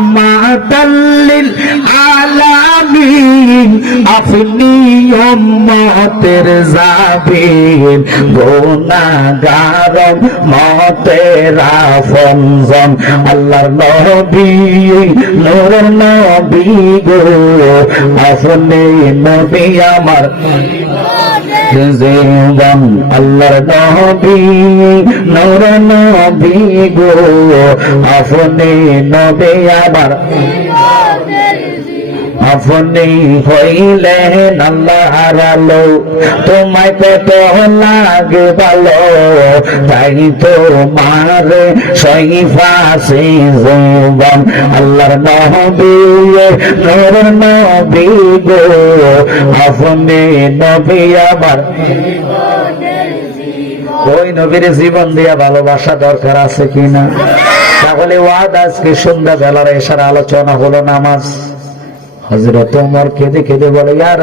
আলামিন আপনি উম্মতের জাবিন গুনাহগার মতের আফনজন আল্লাহর নবী, নূর নবী গো, আপনি নবী আমার জীবন। আল্লাহর নবী, নূর নবী গো, আপনি নবী আমার আপনি তোমায় লাগে ভালো, তাই তো মারে জীবন আল্লাহর আপনি ওই নবীর জীবন দিয়া ভালোবাসা দরকার আছে কিনা? তাহলে ওয়াদ আজকে সন্ধ্যা বেলার এসার আলোচনা হলো নামাজ। হজরত ওমর কেঁদে কেঁদে বলে ইয়ার